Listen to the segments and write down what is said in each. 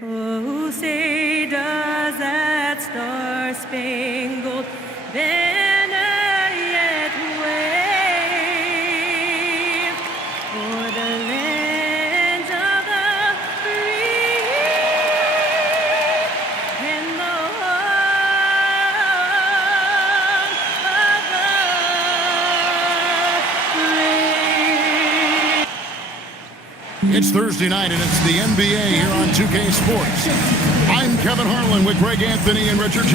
Oh, say does that star-spangled banner yet wave for the land of the free and the home of the brave. It's Thursday night, and it's the NBA here on 2K Sports. I'm Kevin Harlan with Greg Anthony and Richard.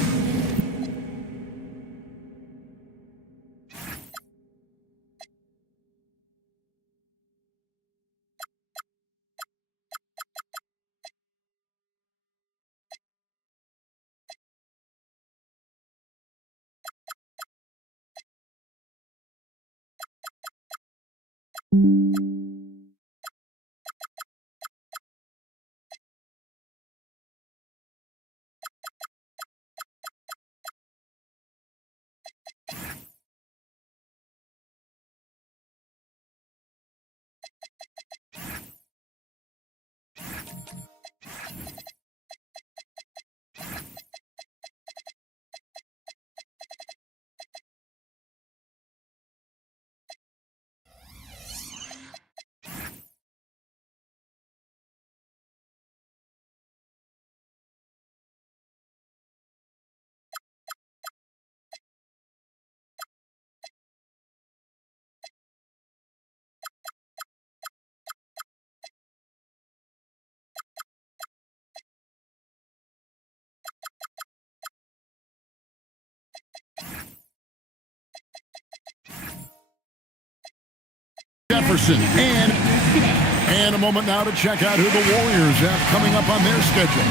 Jefferson, and a moment now to check out who the Warriors have coming up on their schedule.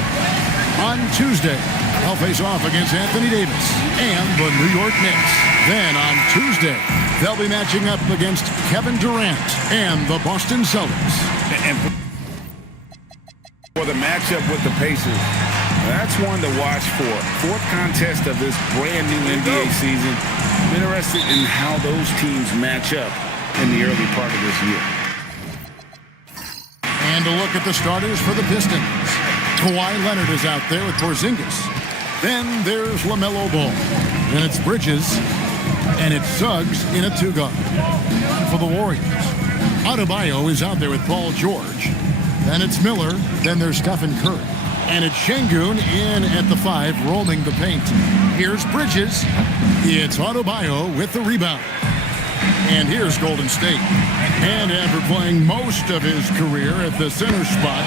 On Tuesday, they'll face off against Anthony Davis and the New York Knicks. Then on Tuesday, they'll be matching up against Kevin Durant and the Boston Celtics. And for the matchup with the Pacers, that's one to watch for. Fourth contest of this brand new NBA season. I'm interested in how those teams match up in the early part of this year. And a look at the starters for the Pistons. Kawhi Leonard is out there with Porzingis. Then there's LaMelo Ball. Then it's Bridges. And it's Suggs in a two-guard. For the Warriors, Adebayo is out there with Paul George. Then it's Miller. Then there's Stephen Curry. And it's Şengün in at the 5, roaming the paint. Here's Bridges. It's Adebayo with the rebound. And here's Golden State. And after playing most of his career at the center spot,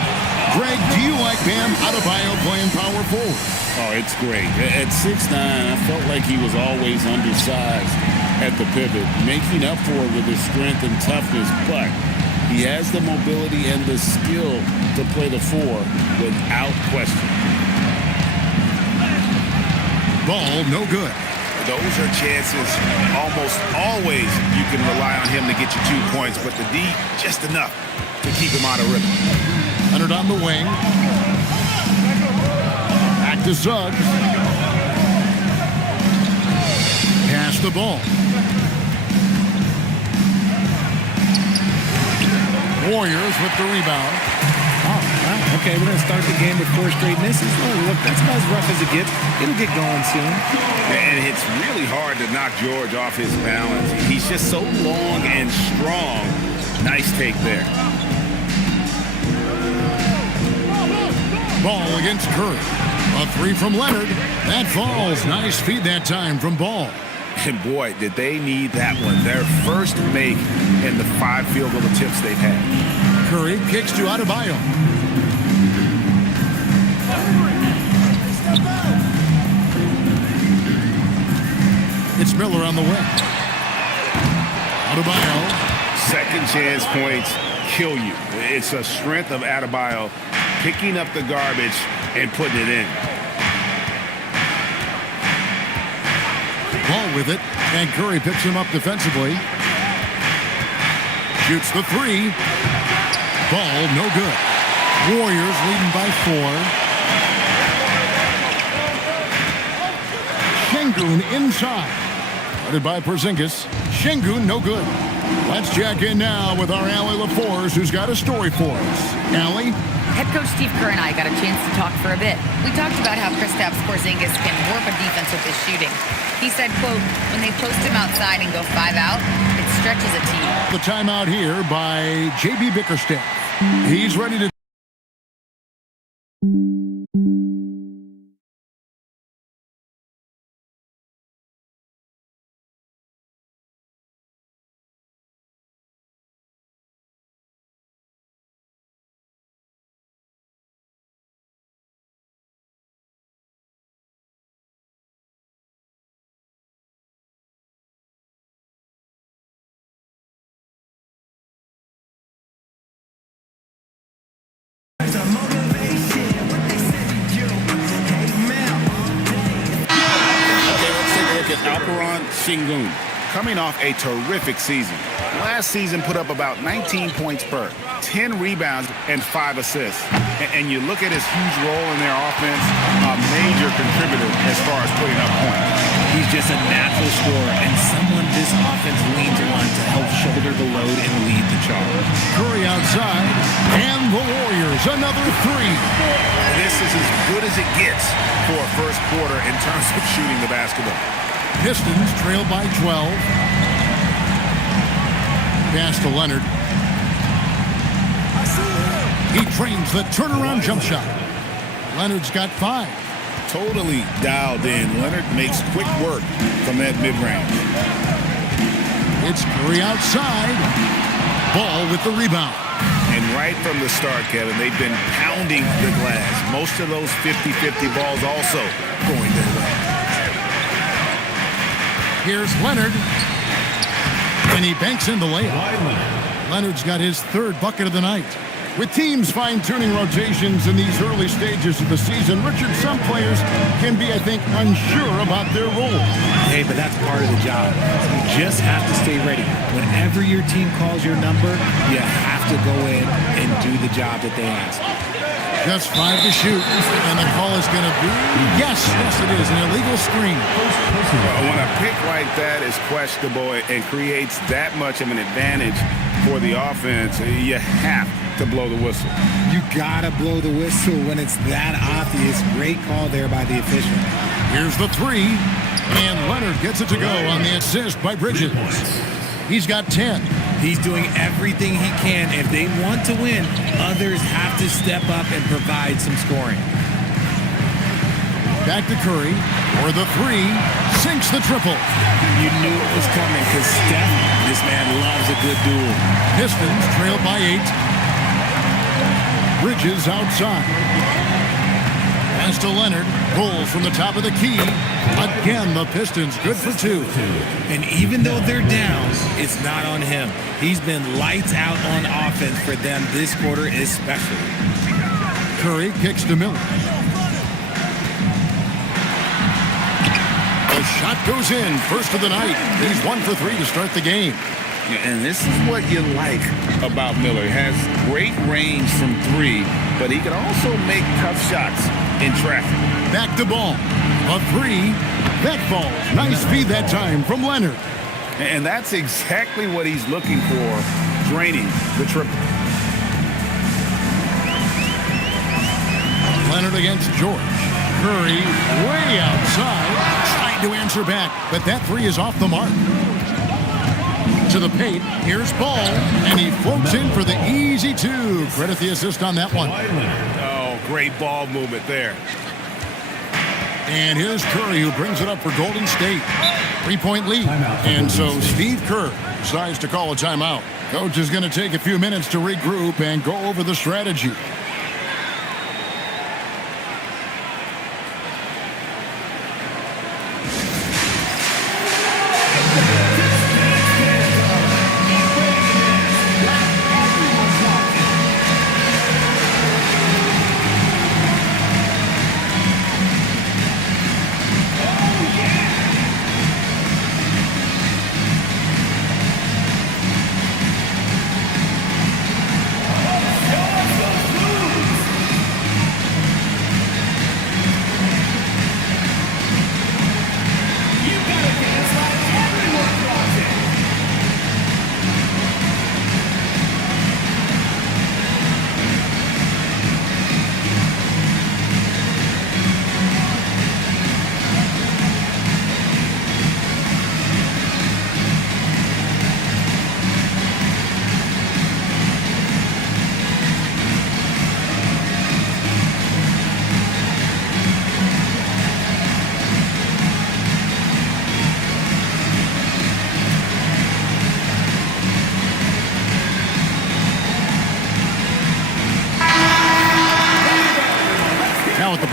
Greg, do you like Bam Adebayo playing power forward? Oh, it's great. At 6'9", I felt like he was always undersized at the pivot, making up for it with his strength and toughness, but he has the mobility and the skill to play the 4 without question. Ball no good. Those are chances almost always you can rely on him to get you 2 points, but the D, just enough to keep him out of rhythm. Leonard on the wing. Back to Suggs. Pass the ball. Warriors with the rebound. Oh, wow. Okay, we're going to start the game with 4 straight misses. Oh, look, that's about as rough as it gets. It'll get going soon. And it's really hard to knock George off his balance. He's just so long and strong. Nice take there. Ball against Curry. A 3 from Leonard. That falls. Nice feed that time from Ball. And boy, did they need that one. Their first make in the 5 field goal attempts they've had. Curry kicks to Adebayo. It's Miller on the wing. Adebayo. Second chance points kill you. It's a strength of Adebayo picking up the garbage and putting it in. Ball with it, and Curry picks him up defensively. Shoots the 3. Ball no good. Warriors leading by 4. Şengün inside. Guarded by Porzingis. Şengün no good. Let's check in now with our Allie LaForce, who's got a story for us. Allie? Head coach Steve Kerr and I got a chance to talk for a bit. We talked about how Kristaps Porzingis can warp a defense with his shooting. He said, quote, when they post him outside and go 5 out, it stretches a team. The timeout here by J.B. Bickerstaff. He's ready to... Alperon Şengün, coming off a terrific season. Last season put up about 19 points per, 10 rebounds, and 5 assists. And you look at his huge role in their offense, a major contributor as far as putting up points. He's just a natural scorer and someone this offense leans on to help shoulder the load and lead the charge. Curry outside, and the Warriors, another 3. This is as good as it gets for a first quarter in terms of shooting the basketball. Pistons trail by 12. Pass to Leonard. He trains the turnaround jump shot. Leonard's got 5. Totally dialed in. Leonard makes quick work from that mid-range. It's Curry outside. Ball with the rebound. And right from the start, Kevin, they've been pounding the glass. Most of those 50-50 balls also going their way. Here's Leonard. And he banks in the layup. Leonard's got his 3rd bucket of the night. With teams fine-tuning rotations in these early stages of the season, Richard, some players can be, I think, unsure about their role. Hey, but that's part of the job. You just have to stay ready. Whenever your team calls your number, you have to go in and do the job that they ask. Just 5 to shoot, and the call is going to be, yes, it is, an illegal screen. When a pick like that is questionable and creates that much of an advantage for the offense, you have to blow the whistle. You gotta blow the whistle when it's that obvious. Great call there by the official. Here's the 3, and Leonard gets it to go on the assist by Bridges. He's got 10. He's doing everything he can. If they want to win, others have to step up and provide some scoring. Back to Curry, or the 3, sinks the triple. You knew it was coming because Steph, this man loves a good duel. Pistons trail by 8. Bridges outside. Pass to Leonard. Pulls from the top of the key. Again, the Pistons good for 2. And even though they're down, it's not on him. He's been lights out on offense for them this quarter especially. Curry kicks to Miller. The shot goes in. First of the night. He's 1 for 3 to start the game. And this is what you like about Miller. He has great range from 3, but he can also make tough shots in traffic. Back to Ball. A 3. That falls. Nice feed that time from Leonard. And that's exactly what he's looking for, draining the triple. Leonard against George. Curry way outside. Trying to answer back, but that 3 is off the mark. To the paint, here's Ball, and he floats in for the easy 2. Credit the assist on that one. Oh, great ball movement there. And here's Curry, who brings it up for Golden State. 3-point lead. And so Steve Kerr decides to call a timeout. Coach is going to take a few minutes to regroup and go over the strategy.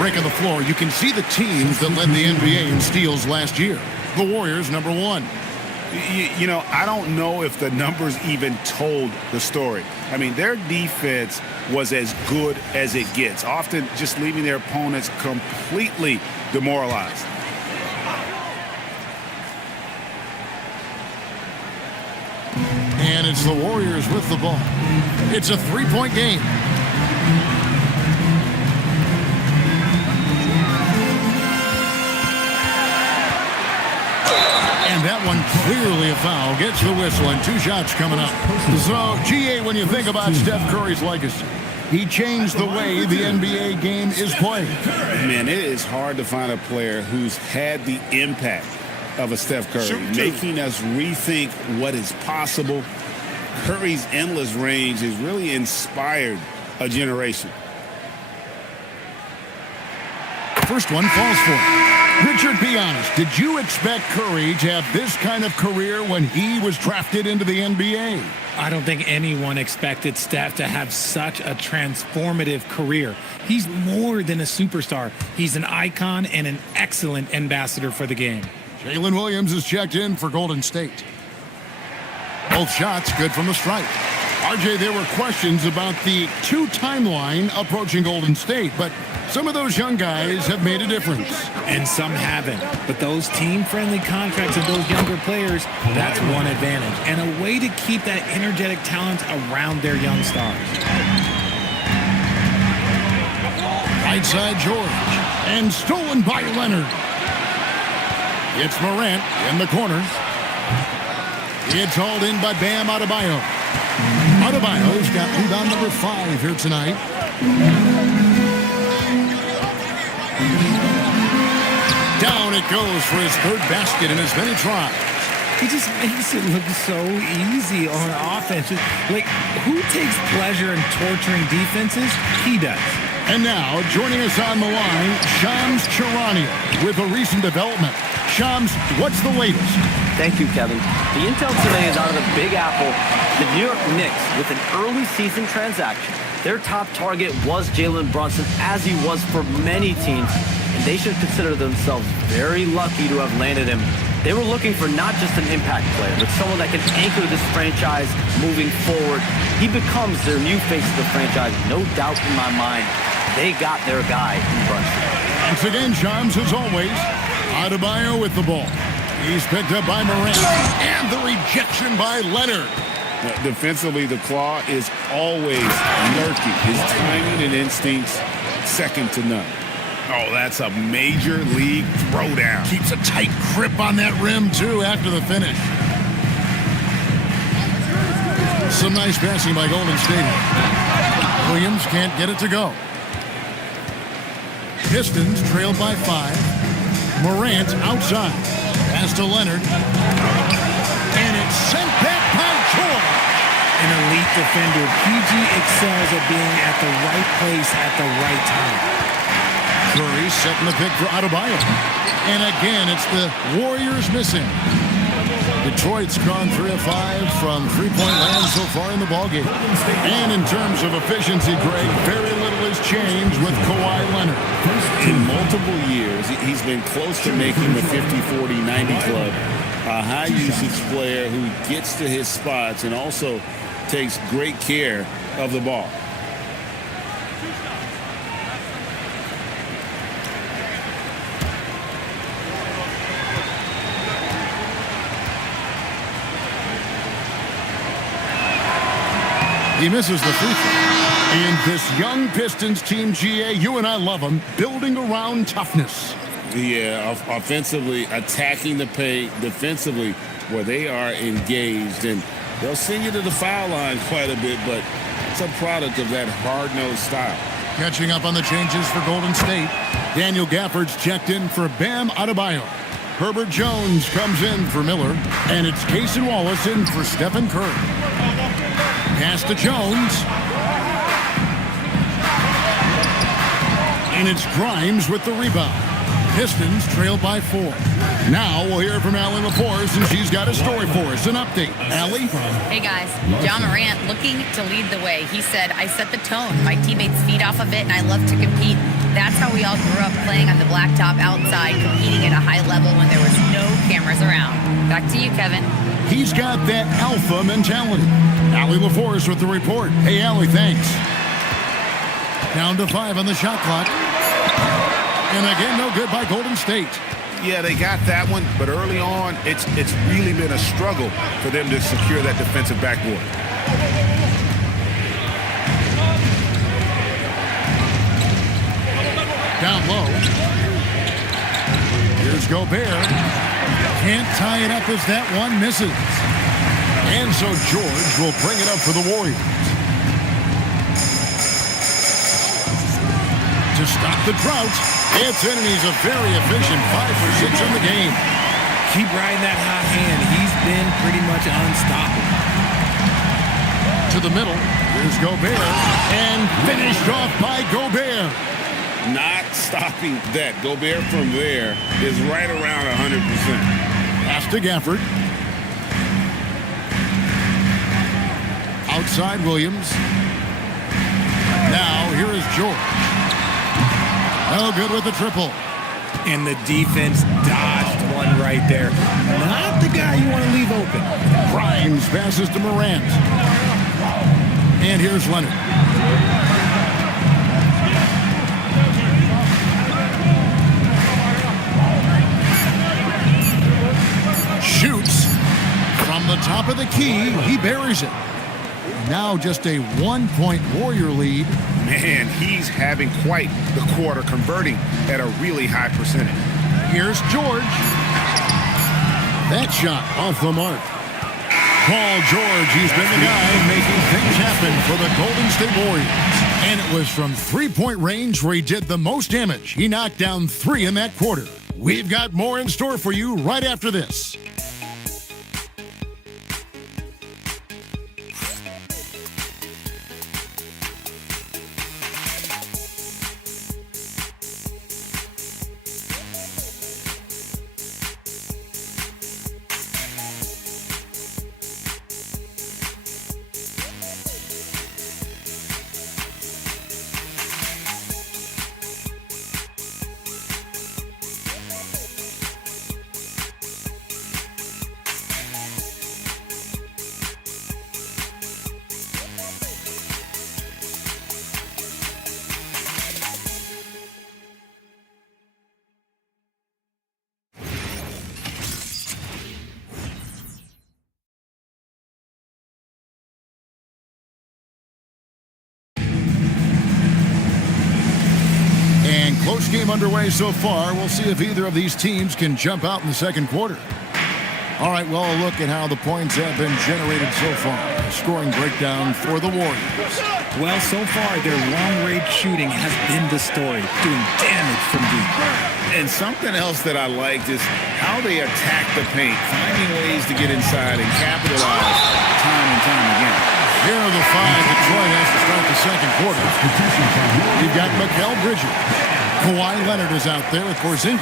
breaking the floor, you can see the teams that led the NBA in steals last year. The Warriors, number 1. You know, I don't know if the numbers even told the story. I mean, their defense was as good as it gets, often just leaving their opponents completely demoralized. And it's the Warriors with the ball. It's a 3-point game. And that one clearly a foul. Gets the whistle and 2 shots coming up. So, GA, when you think about Steph Curry's legacy, he changed the way the NBA game is played. Man, it is hard to find a player who's had the impact of a Steph Curry, making us rethink what is possible. Curry's endless range has really inspired a generation. First one falls for him. Richard, be honest, did you expect Curry to have this kind of career when he was drafted into the NBA? I don't think anyone expected Steph to have such a transformative career. He's more than a superstar. He's an icon and an excellent ambassador for the game. Jalen Williams is checked in for Golden State. Both shots good from the stripe. RJ, there were questions about the 2 timeline approaching Golden State, but some of those young guys have made a difference. And some haven't. But those team-friendly contracts of those younger players, that's one advantage. And a way to keep that energetic talent around their young stars. Right side George. And stolen by Leonard. It's Morant in the corner. It's hauled in by Bam Adebayo. Adebayo's got rebound number 5 here tonight. Down it goes for his 3rd basket in as many tries. He just makes it look so easy on offense. Like, who takes pleasure in torturing defenses? He does. And now, joining us on the line, Shams Charania with a recent development. Shams, what's the latest? Thank you, Kevin. The intel today is out of the Big Apple. The New York Knicks with an early season transaction. Their top target was Jalen Brunson, as he was for many teams, and they should consider themselves very lucky to have landed him. They were looking for not just an impact player, but someone that can anchor this franchise moving forward. He becomes their new face of the franchise, no doubt in my mind. They got their guy in Brunson. Once again, Shams, as always, Adebayo with the ball. He's picked up by Morant, and the rejection by Leonard. Defensively, the claw is always lurking. His timing and instincts, second to none. Oh, that's a major league throwdown. Keeps a tight grip on that rim, too, after the finish. Some nice passing by Golden State. Williams can't get it to go. Pistons trailed by 5. Morant outside. Pass to Leonard. And it's sent back by George. An elite defender. PG excels at being at the right place at the right time. Curry setting the pick for Adebayo. And again, it's the Warriors missing. Detroit's gone 3 of 5 from 3-point land so far in the ballgame. And in terms of efficiency, Greg, very little has changed with Kawhi Leonard. In multiple years, he's been close to making the 50-40-90 club. A high-usage player who gets to his spots and also takes great care of the ball. He misses the free throw. And this young Pistons team, GA, you and I love them, building around toughness. Yeah, offensively, attacking the paint, defensively, where they are engaged. And they'll send you to the foul line quite a bit, but it's a product of that hard-nosed style. Catching up on the changes for Golden State. Daniel Gafford's checked in for Bam Adebayo. Herbert Jones comes in for Miller. And it's Cason Wallace in for Stephen Curry. Pass to Jones. And it's Grimes with the rebound. Pistons trail by 4. Now we'll hear from Allie LaForce, and she's got a story for us. An update. Allie? Hey, guys. John Morant looking to lead the way. He said, I set the tone. My teammates feed off of it, and I love to compete. That's how we all grew up, playing on the blacktop outside, competing at a high level when there was no cameras around. Back to you, Kevin. He's got that alpha mentality. Allie LaForce with the report. Hey, Allie, thanks. Down to 5 on the shot clock. And again, no good by Golden State. Yeah, they got that one, but early on, it's really been a struggle for them to secure that defensive backboard. Down low. Here's Gobert. Can't tie it up as that one misses. And so George will bring it up for the Warriors. To stop the drought, it's in, and he's a very efficient 5 for 6 in the game. Keep riding that hot hand. He's been pretty much unstoppable. To the middle, here's Gobert, and finished off by Gobert. Not stopping that. Gobert from there is right around 100%. Pass to Gafford. Outside Williams. Now here is George. No good with the triple. And the defense dodged one right there. Not the guy you want to leave open. Grimes passes to Morant. And here's Leonard. Shoots from the top of the key. He buries it. Now just a 1-point Warrior lead. Man, he's having quite the quarter, converting at a really high percentage. Here's George. That shot off the mark. Paul George, he's been the guy making things happen for the Golden State Warriors. And it was from three-point range where he did the most damage. He knocked down 3 in that quarter. We've got more in store for you right after this. Close game underway so far. We'll see if either of these teams can jump out in the second quarter. All right, well, a look at how the points have been generated so far. Scoring breakdown for the Warriors. Well, so far, their long-range shooting has been the story, doing damage from deep. And something else that I liked is how they attack the paint, finding ways to get inside and capitalize time and time again. Here are the 5 Detroit has to start the second quarter. You've got Mikal Bridges. Kawhi Leonard is out there with Porzingis.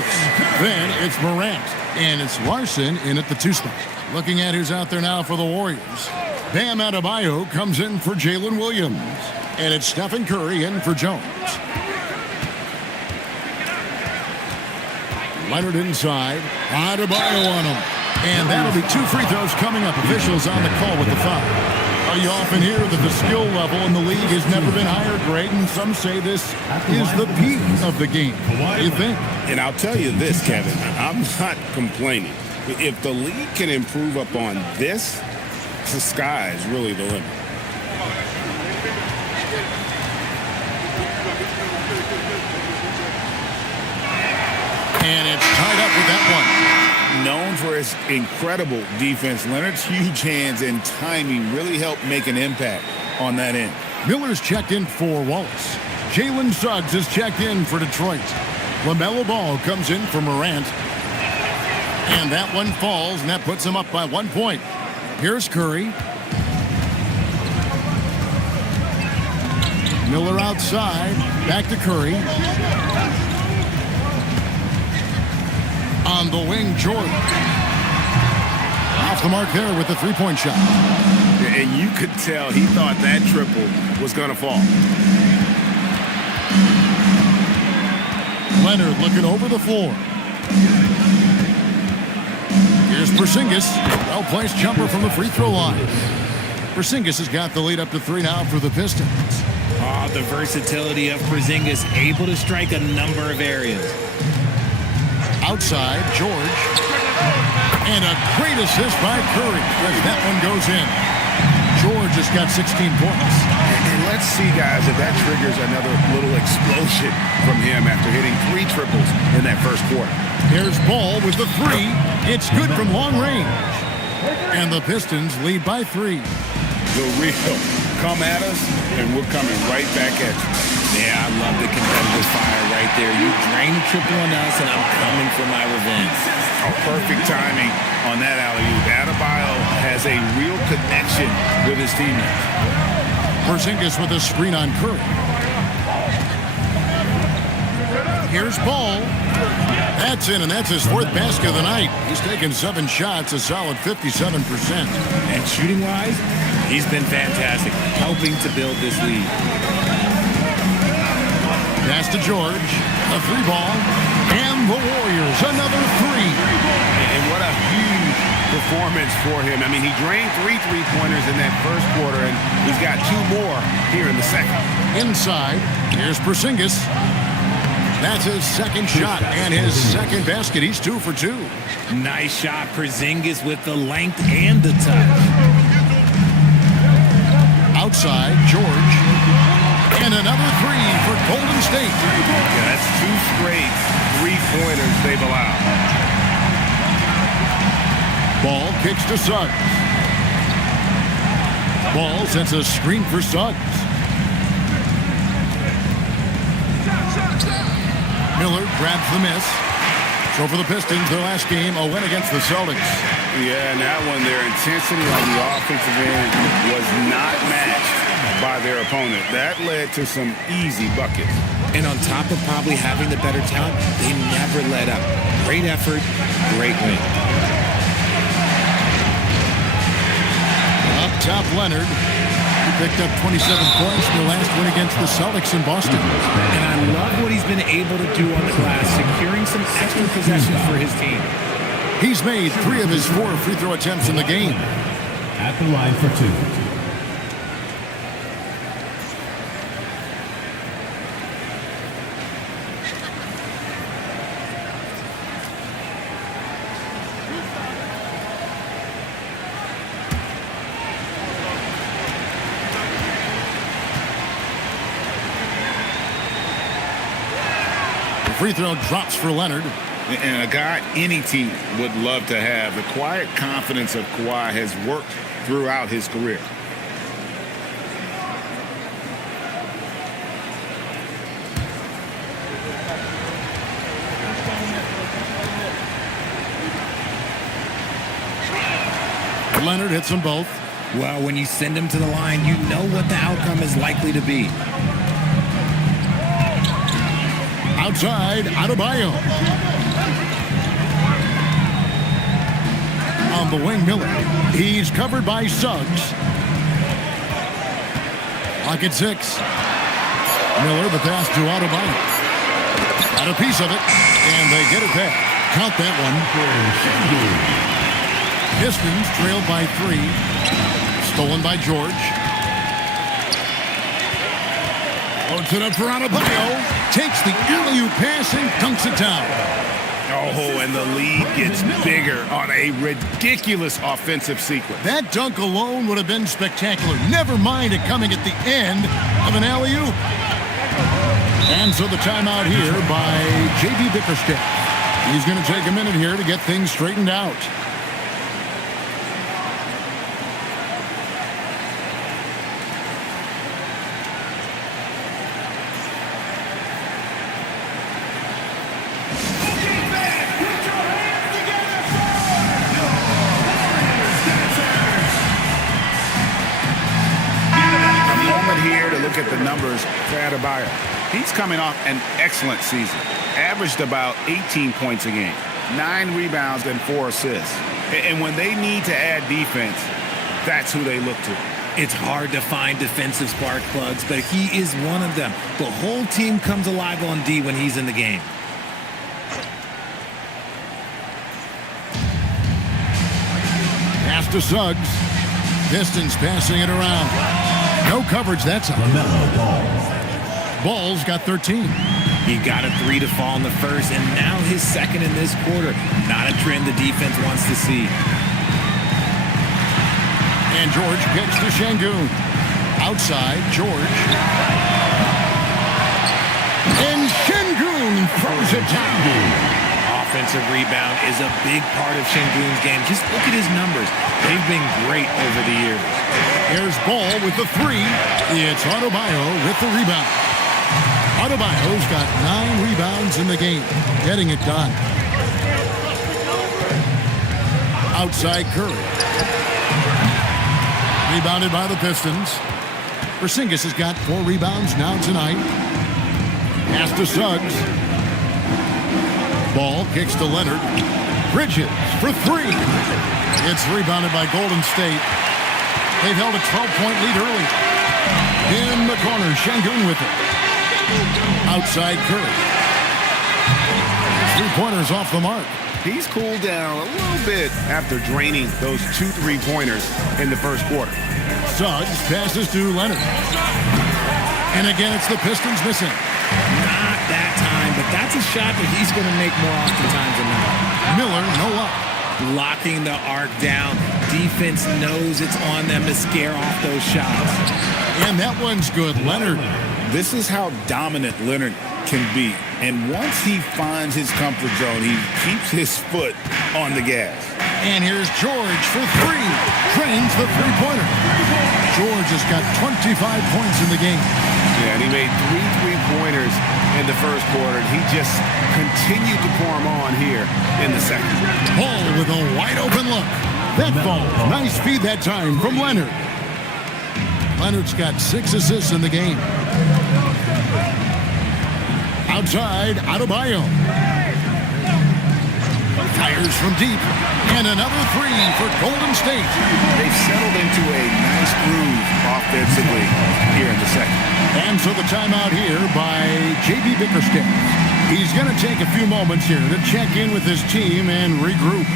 Then it's Morant. And it's Larson in at the 2 spot. Looking at who's out there now for the Warriors. Bam Adebayo comes in for Jalen Williams. And it's Stephen Curry in for Jones. Leonard inside. Adebayo on him. And that'll be 2 free throws coming up. Officials on the call with the foul. You often hear that the skill level in the league has never been higher, Greg, and some say this is the peak of the game. What do you think? And I'll tell you this, Kevin, I'm not complaining. If the league can improve upon this, the sky is really the limit. And it's tied up with that one. Known for his incredible defense, Leonard's huge hands and timing really helped make an impact on that end. Miller's checked in for Wallace. Jalen Suggs is checked in for Detroit. LaMelo Ball comes in for Morant. And that one falls, and that puts him up by 1 point. Here's Curry. Miller outside. Back to Curry. On the wing, Jordan. Off the mark there with the 3-point shot. And you could tell he thought that triple was going to fall. Leonard looking over the floor. Here's Porzingis. Well-placed jumper from the free throw line. Porzingis has got the lead up to 3 now for the Pistons. Oh, the versatility of Porzingis, able to strike a number of areas. Outside, George. And a great assist by Curry as that one goes in. George has got 16 points. And let's see, guys, if that triggers another little explosion from him after hitting 3 triples in that first quarter. Here's Ball with the 3. It's good from long range. And the Pistons lead by 3. The real come at us, and we're coming right back at you. Yeah, I love the competitive fire right there. You drain a triple on us, and I'm coming for my revenge. Oh, perfect timing on that alley-oop. Adebayo has a real connection with his teammates. Porzingis with a screen on Curry. Here's Ball. That's in, and that's his 4th basket of the night. He's taken 7 shots, a solid 57%. And shooting-wise, he's been fantastic, helping to build this lead. Pass to George. A 3 ball. And the Warriors, another 3. And what a huge performance for him. I mean, he drained 3 3-pointers in that first quarter, and he's got 2 more here in the second. Inside, here's Porzingis. That's his 2nd shot and his 2nd basket. He's 2 for 2. Nice shot, Porzingis with the length and the touch. Outside, George. And another 3 for Golden State. Yeah, that's 2 straight 3-pointers they've allowed. Ball kicks to Suggs. Ball sends a screen for Suggs. Miller grabs the miss. So for the Pistons, their last game, a win against the Celtics. Yeah, and that one, their intensity on the offensive end was not matched by their opponent. That led to some easy buckets. And on top of probably having the better talent, they never let up. Great effort, great win. Up top, Leonard. He picked up 27 points in the last win against the Celtics in Boston. And I love what he's been able to do on the glass, securing some extra possessions for his team. He's made 3 of his 4 free throw attempts in the game. At the line for 2. Free throw drops for Leonard. And a guy any team would love to have. The quiet confidence of Kawhi has worked throughout his career. Leonard hits them both. Well, when you send him to the line, you know what the outcome is likely to be. Outside, Adebayo. On the wing, Miller. He's covered by Suggs. Lock at 6. Miller, the pass to Adebayo. Got a piece of it, and they get it back. Count that one. Pistons trailed by 3. Stolen by George. Puts it up for Adebayo. Takes the alley-oop pass and dunks it down. Oh, and the lead gets bigger on a ridiculous offensive sequence. That dunk alone would have been spectacular. Never mind it coming at the end of an alley-oop. And so the timeout here by J.B. Bickerstaff. He's going to take a minute here to get things straightened out. At the numbers for Adebayo. He's coming off an excellent season. Averaged about 18 points a game, 9 rebounds and 4 assists. And when they need to add defense, that's who they look to. It's hard to find defensive spark plugs, but he is one of them. The whole team comes alive on D when he's in the game. Pass to Suggs. Pistons passing it around. No coverage that time. LaMelo Ball. Ball's got 13. He got a 3 to fall in the first, and now his second in this quarter. Not a trend the defense wants to see. And George kicks to Şengün. Outside, George. And Şengün throws it down. Offensive rebound is a big part of Şengün's game. Just look at his numbers. They've been great over the years. Here's Ball with the 3. It's Adebayo with the rebound. Adebayo's got 9 rebounds in the game, getting it done. Outside Curry. Rebounded by the Pistons. Porzingis has got 4 rebounds now tonight. Pass to Suggs. Ball kicks to Leonard. Bridges for 3. It's rebounded by Golden State. They've held a 12-point lead early. In the corner, Şengün with it. Outside Curry. 3-pointers off the mark. He's cooled down a little bit after draining those 2 3-pointers in the first quarter. Suggs passes to Leonard. And again, it's the Pistons missing. Not that time, but that's a shot that he's going to make more oftentimes than not. Miller, no luck. Locking the arc down. Defense knows it's on them to scare off those shots. And that one's good. Leonard. This is how dominant Leonard can be. And once he finds his comfort zone, he keeps his foot on the gas. And here's George for 3. Drains the 3-pointer. George has got 25 points in the game. Yeah, and he made 3 3-pointers in the first quarter. He just continued to pour them on here in the second. Ball with a wide-open look. That ball. Nice feed that time from Leonard. Leonard's got 6 assists in the game. Outside, Adebayo. Fires from deep. And another 3 for Golden State. They've settled into a nice groove offensively here in the second. And so the timeout here by J.B. Bickerstaff. He's going to take a few moments here to check in with his team and regroup.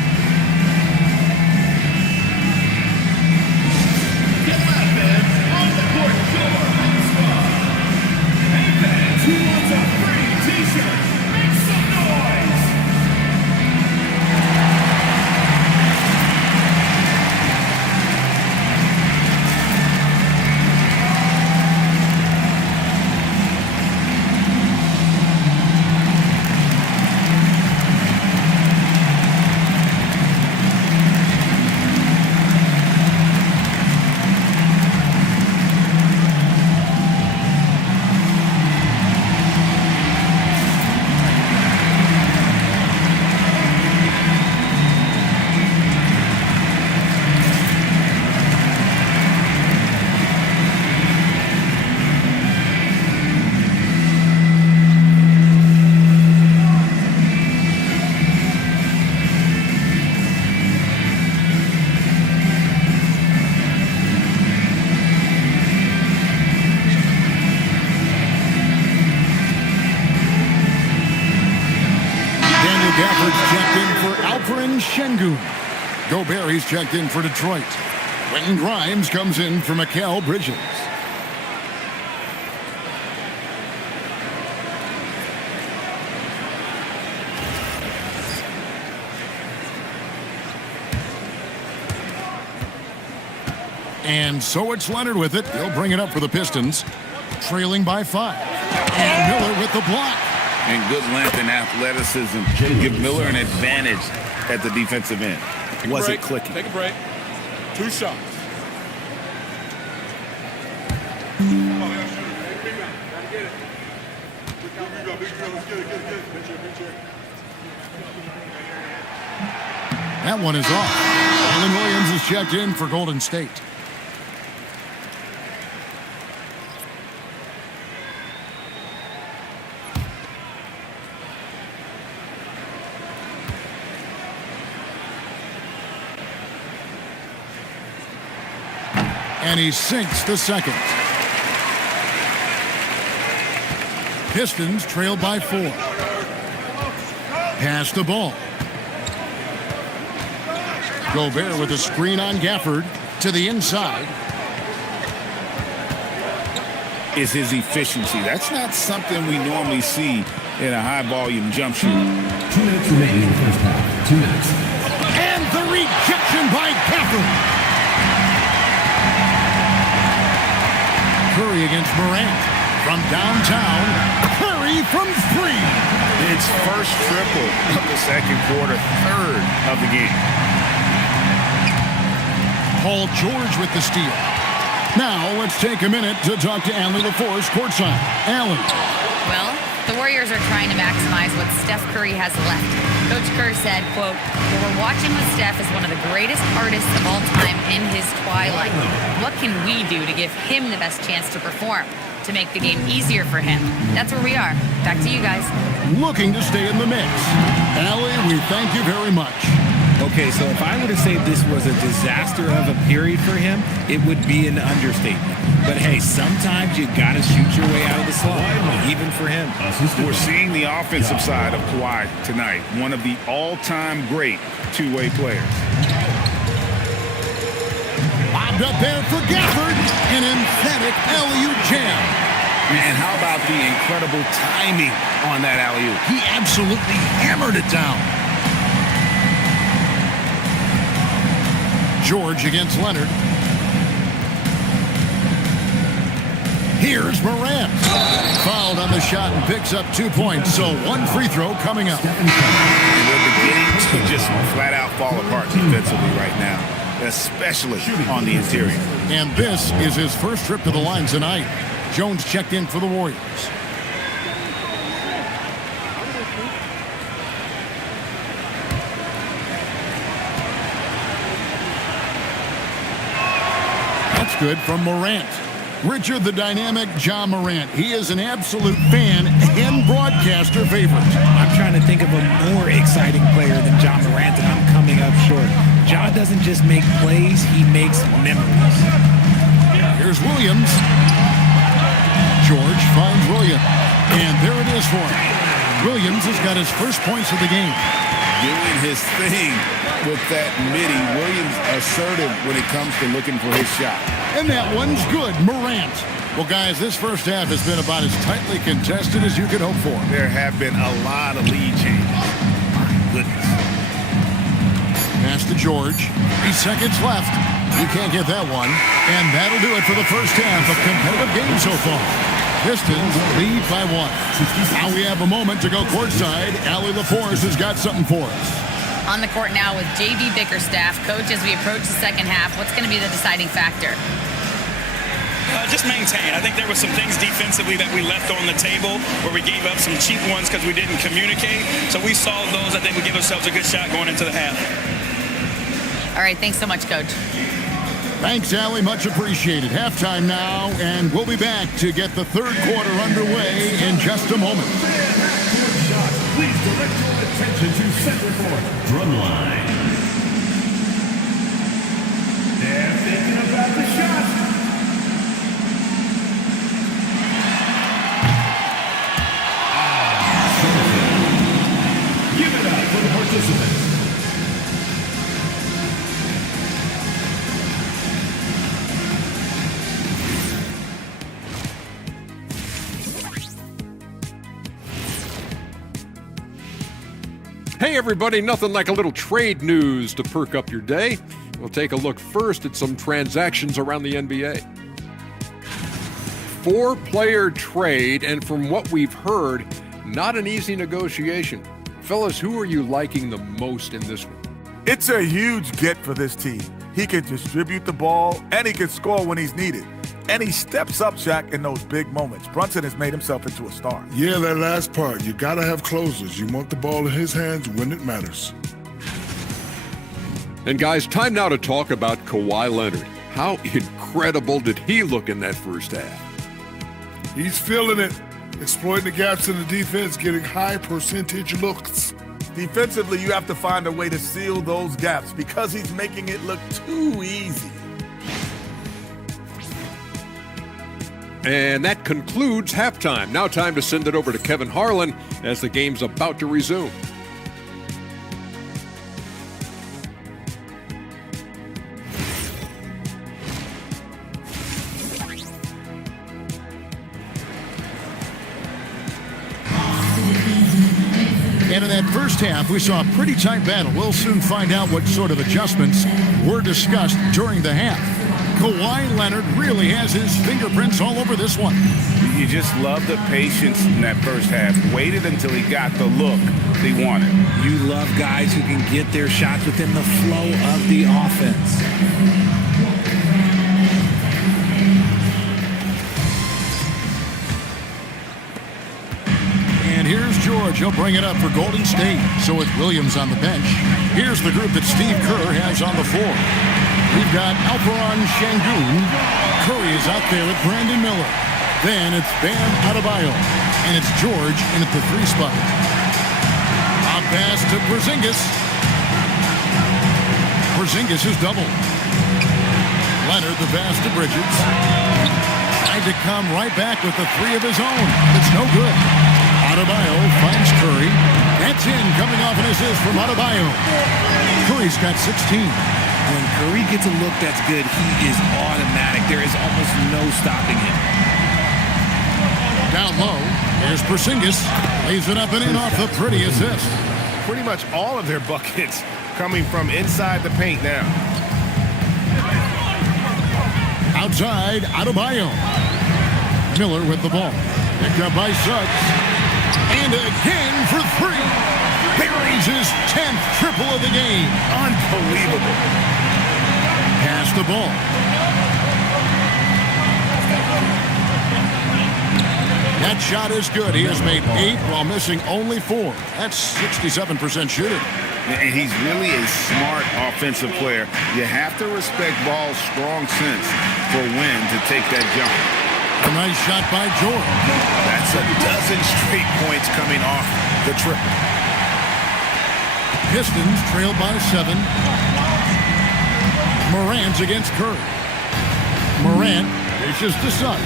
Şengün. Gobert, he's checked in for Detroit. Quentin Grimes comes in for Mikal Bridges. And so it's Leonard with it. He'll bring it up for the Pistons, trailing by 5. And Miller with the block. And good length and athleticism give Miller an advantage at the defensive end. Wasn't clicking. Take a break. 2 shots. That one is off. Alan Williams is checked in for Golden State. And he sinks the second. Pistons trail by 4. Pass the ball. Gobert with a screen on Gafford to the inside. Is his efficiency. That's not something we normally see in a high-volume jump shooter. 2 minutes remaining in the first half. 2 minutes. And the rejection by Gafford. Curry against Morant. From downtown, Curry from 3. It's first triple of the second quarter, third of the game. Paul George with the steal. Now let's take a minute to talk to Allie LaForce courtside. Allie. Well, the Warriors are trying to maximize what Steph Curry has left. Coach Kerr said, quote, "What we're watching with Steph is one of the greatest artists of all time in his twilight. What can we do to give him the best chance to perform, to make the game easier for him?" That's where we are. Back to you guys. Looking to stay in the mix. Allie, we thank you very much. Okay, so if I were to say this was a disaster of a period for him, it would be an understatement. But hey, sometimes you got to shoot your way out of the slump, even for him. We're seeing the offensive side of Kawhi tonight, one of the all-time great two-way players. Bobbed up there for Gafford. An emphatic alley-oop jam. And how about the incredible timing on that alley-oop? He absolutely hammered it down. George against Leonard. Here's Morant. Fouled on the shot and picks up 2 points. So 1 free throw coming up. And they're beginning to just flat out fall apart defensively right now, especially on the interior. And this is his first trip to the line tonight. Jones checked in for the Warriors. That's good from Morant. Richard the Dynamic John Morant. He is an absolute fan and broadcaster favorite. I'm trying to think of a more exciting player than John Morant, and I'm coming up short. John doesn't just make plays, he makes memories. Here's Williams. George finds Williams. And there it is for him. Williams has got his first points of the game. Doing his thing with that midi. Williams assertive when it comes to looking for his shot. And that one's good. Morant. Well, guys, this first half has been about as tightly contested as you could hope for. There have been a lot of lead changes. My goodness. Pass to George. 3 seconds left. You can't get that one. And that'll do it for the first half of competitive game so far. Pistons lead by 1. Now we have a moment to go courtside. Allie LaForce has got something for us. On the court now with J.B. Bickerstaff. Coach, as we approach the second half, what's going to be the deciding factor? Just maintain. I think there were some things defensively that we left on the table where we gave up some cheap ones because we didn't communicate. So we solved those. I think we give ourselves a good shot going into the half. All right, thanks so much, Coach. Thanks, Allie. Much appreciated. Halftime now, and we'll be back to get the third quarter underway in just a moment. Please direct your attention to center court. Drumline. They're thinking about the shot. Give it up for the participants. Hey everybody, nothing like a little trade news to perk up your day. We'll take a look first at some transactions around the NBA. 4-player trade, and from what we've heard, not an easy negotiation. Fellas, who are you liking the most in this one? It's a huge get for this team. He can distribute the ball, and he can score when he's needed. And he steps up, Shaq, in those big moments. Brunson has made himself into a star. Yeah, that last part. You got to have closers. You want the ball in his hands when it matters. And guys, time now to talk about Kawhi Leonard. How incredible did he look in that first half? He's feeling it. Exploiting the gaps in the defense, getting high percentage looks. Defensively, you have to find a way to seal those gaps because he's making it look too easy. And that concludes halftime. Now time to send it over to Kevin Harlan as the game's about to resume. And in that first half, we saw a pretty tight battle. We'll soon find out what sort of adjustments were discussed during the half. Kawhi Leonard really has his fingerprints all over this one. You just love the patience in that first half. Waited until he got the look he wanted. You love guys who can get their shots within the flow of the offense. And here's George. He'll bring it up for Golden State. So with Williams on the bench, here's the group that Steve Kerr has on the floor. We've got Alperon Şengün. Curry is out there with Brandon Miller. Then it's Bam Adebayo. And it's George in at the 3 spot. A pass to Porzingis. Porzingis is doubled. Leonard the pass to Bridges. Tried to come right back with the 3 of his own. It's no good. Adebayo finds Curry. That's in, coming off an assist from Adebayo. Curry's got 16. When Curry gets a look that's good, he is automatic. There is almost no stopping him. Down low, here's Porzingis. Lays it up and in off the pretty assist. Pretty much all of their buckets coming from inside the paint now. Outside, Adebayo. Miller with the ball. Picked up by Suggs. And again for 3. Buries his 10th triple of the game. Unbelievable. Pass the ball. That shot is good. He has made 8 while missing only 4. That's 67% shooting. And he's really a smart offensive player. You have to respect Ball's strong sense for when to take that jump. A nice shot by George. That's a dozen straight points coming off the triple. Pistons trailed by 7. Morant's against Curry. Morant dishes to Suggs.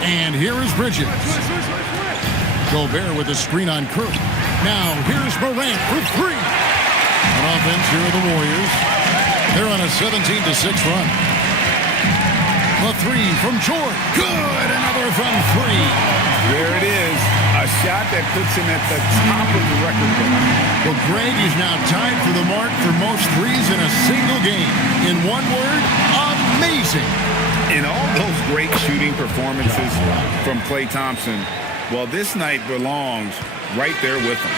And here is Bridges. Gobert with a screen on Curry. Now here's Morant for 3. On offense, here are the Warriors. They're on a 17-6 run. The 3 from George. Good. Another from 3. There it is. A shot that puts him at the top of the record book. Well, Greg is now tied for the mark for most threes in a single game. In one word, amazing. In all those great shooting performances from Klay Thompson, well, this night belongs right there with him.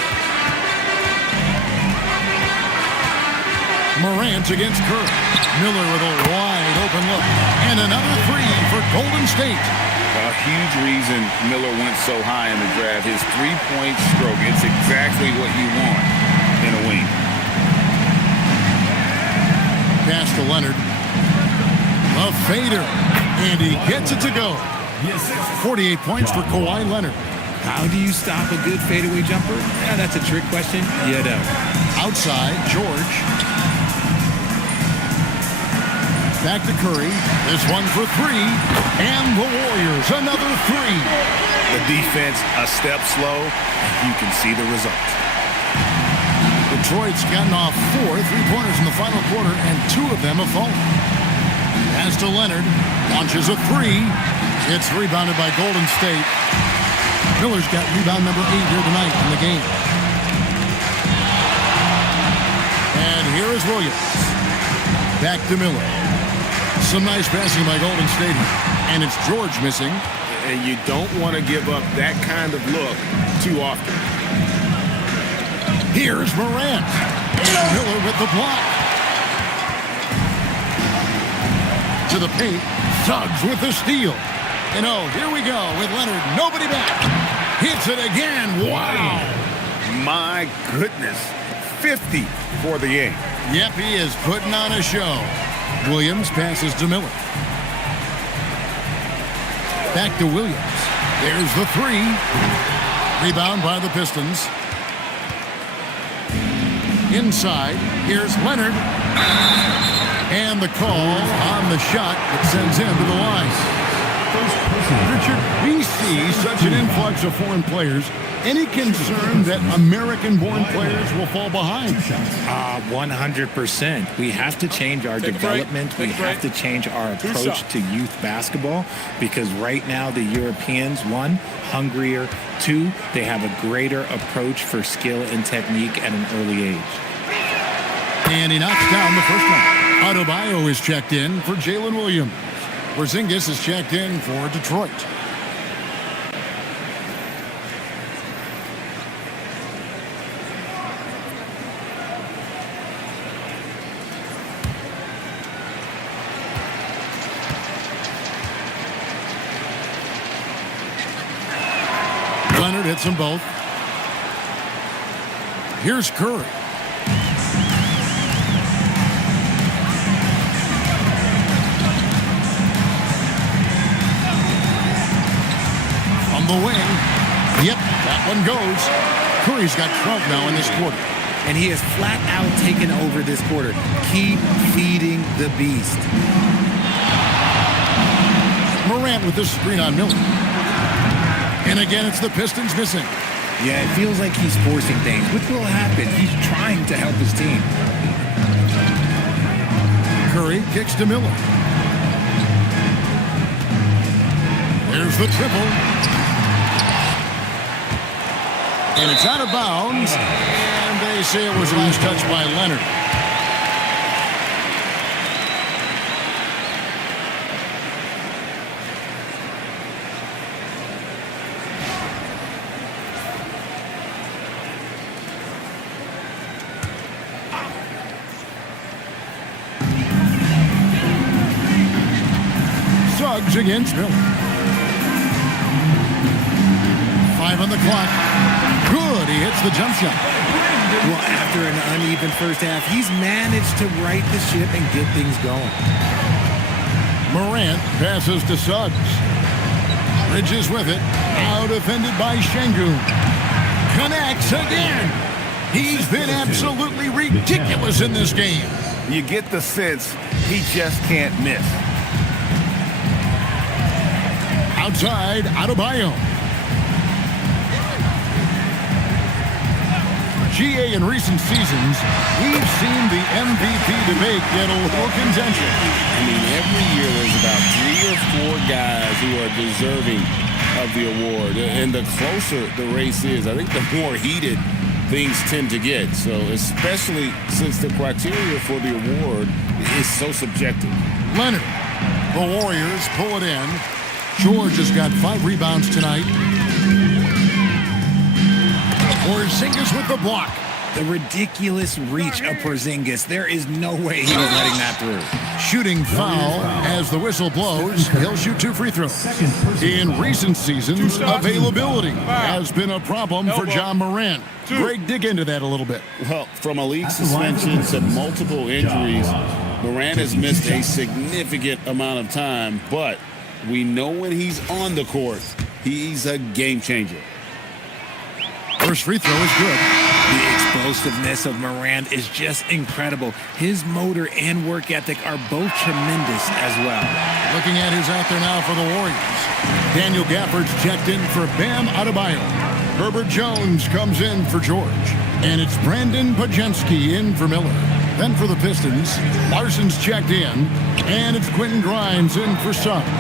Morant against Curry. Miller with a wide open look. And another 3 for Golden State. A huge reason Miller went so high in the draft. His 3-point stroke. It's exactly what you want in a wing. Pass to Leonard. A fader. And he gets it to go. 48 points for Kawhi Leonard. How do you stop a good fadeaway jumper? Yeah, that's a trick question. You know. Outside, George. Back to Curry. This one for 3. And the Warriors, another 3. The defense a step slow. You can see the result. Detroit's gotten off 4 3-pointers in the final quarter, and 2 of them have fallen. Pass to Leonard. Launches a 3. It's rebounded by Golden State. Miller's got rebound number 8 here tonight in the game. And here is Williams. Back to Miller. Some nice passing by Golden State. And it's George missing. And you don't want to give up that kind of look too often. Here's Morant. And Miller with the block. To the paint. Suggs with the steal. And oh, here we go with Leonard. Nobody back. Hits it again. Wow. My goodness. 50 for the game. Yep, he is putting on a show. Williams passes to Miller. Back to Williams. There's the 3. Rebound by the Pistons. Inside, here's Leonard. And the call on the shot that sends him to the line. Richard, we see such an influx of foreign players. Any concern that American-born players will fall behind? 100%. We have to change our development. We have to change our approach to youth basketball because right now the Europeans, one, hungrier. Two, they have a greater approach for skill and technique at an early age. And he knocks down the first one. Adebayo is checked in for Jalen Williams. Porzingis is checked in for Detroit. Leonard hits them both. Here's Curry. On the wing. Yep, that one goes. Curry's got 12 now in this quarter. And he has flat out taken over this quarter. Keep feeding the beast. Morant with this screen on Miller. And again, it's the Pistons missing. Yeah, it feels like he's forcing things, which will happen. He's trying to help his team. Curry kicks to Miller. There's the triple. And it's out of bounds. And they say it was last touched by Leonard. Suggs against Miller. 5 on the clock. Good, he hits the jump shot. Well, after an uneven first half, he's managed to right the ship and get things going. Morant passes to Suggs. Bridges with it. Now defended by Şengün. Connects again. He's been absolutely ridiculous in this game. You get the sense he just can't miss. Outside, Adebayo. GA in recent seasons, we've seen the MVP debate get a little contention. I mean, every year there's about 3 or 4 guys who are deserving of the award. And the closer the race is, I think the more heated things tend to get. So especially since the criteria for the award is so subjective. Leonard, the Warriors pull it in. George has got 5 rebounds tonight. Porzingis with the block. The ridiculous reach of Porzingis. There is no way he was letting that through. Shooting foul as the whistle blows. He'll shoot 2 free throws. In recent seasons, availability has been a problem for John Morant. Greg, dig into that a little bit. Well, from a league suspension to multiple injuries, Morant has missed a significant amount of time, but we know when he's on the court, he's a game changer. First free throw is good. The explosiveness of Morant is just incredible. His motor and work ethic are both tremendous as well. Looking at who's out there now for the Warriors. Daniel Gafford's checked in for Bam Adebayo. Herbert Jones comes in for George. And it's Brandon Podziemski in for Miller. Then for the Pistons, Larson's checked in. And it's Quentin Grimes in for Suggs.